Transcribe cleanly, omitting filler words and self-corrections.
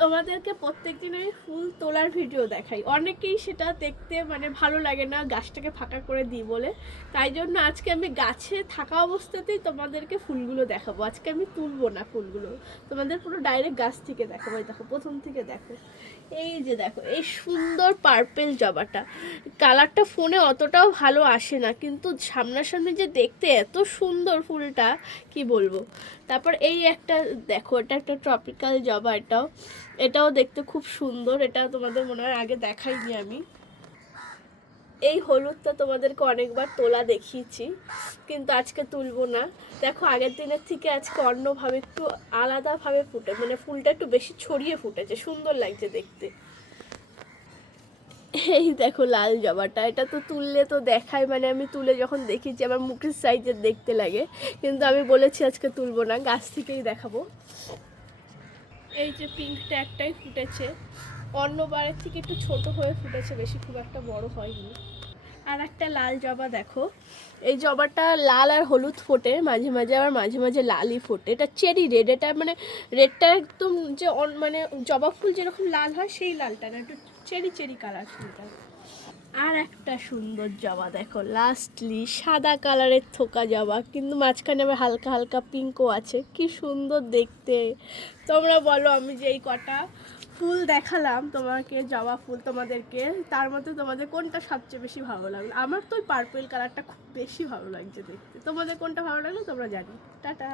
তোমাদেরকে প্রত্যেকদিন আমি ফুল তোলার ভিডিও দেখাই, অনেকেই সেটা দেখতে মানে ভালো লাগে না, গাছটাকে ফাঁকা করে দিই বলে। তাই জন্য আজকে আমি গাছে থাকা অবস্থাতেই তোমাদেরকে ফুলগুলো দেখাবো। আজকে আমি তুলবো না ফুলগুলো, তোমাদের পুরো ডাইরেক্ট গাছ থেকে দেখাবো। এই দেখো, প্রথম থেকে দেখো, এই যে দেখো এই সুন্দর পার্পেল জবাটা। কালারটা ফোনে অতটাও ভালো আসে না, কিন্তু সামনাসামনি যে দেখতে এত সুন্দর ফুলটা কি বলবো। তারপর এই একটা দেখো, এটা একটা ট্রপিক্যাল জবা, এটাও দেখতে খুব সুন্দর। এটা তোমাদের মনে হয় আগে দেখাইনি আমি। এই হলুদটা তোমাদেরকে অনেকবার তোলা দেখিয়েছি, কিন্তু আজকে তুলবো না। দেখো আগের দিনের থেকে আজকে অন্যভাবে একটু আলাদাভাবে ফুটে, মানে ফুলটা একটু বেশি ছড়িয়ে ফুটেছে, সুন্দর লাগছে দেখতে। এই দেখো লাল জবাটা, এটা তো তুললে তো দেখায়, মানে আমি তুলে যখন দেখেছি আমার মুখের সাইজের দেখতে লাগে, কিন্তু আমি বলেছি আজকে তুলবো না, গাছ থেকেই দেখাবো। এই যে পিঙ্কটা একটাই ফুটেছে, অন্যবারের থেকে একটু ছোট হয়ে ফুটেছে, বেশি খুব একটা বড় হয়নি। আর একটা লাল জবা দেখো, এই জবাটা লাল আর হলুদ ফোটে মাঝে মাঝে, আবার মাঝে মাঝে লালই ফোটে। এটা চেরি রেড, এটা মানে রেডটা একদম যে মানে জবা ফুল যেরকম লাল হয় সেই লালটা না, একটু চেরি চেরি কালার ফুলটা। আর একটা সুন্দর জবা দেখো, লাস্টলি সাদা কালারের থোকা জবা, কিন্তু মাঝখানে আবার হালকা হালকা পিঙ্কও আছে, কি সুন্দর দেখতে। তোমরা বলো, আমি যে এই কটা ফুল দেখালাম তোমাকে, জবা ফুল তোমাদেরকে, তার মধ্যে তোমাদের কোনটা সবচেয়ে বেশি ভালো লাগলো? আমার তো ওই পার্পল কালারটা খুব বেশি ভালো লাগছে দেখতে। তোমাদের কোনটা ভালো লাগলো তোমরা জানি। টাটা।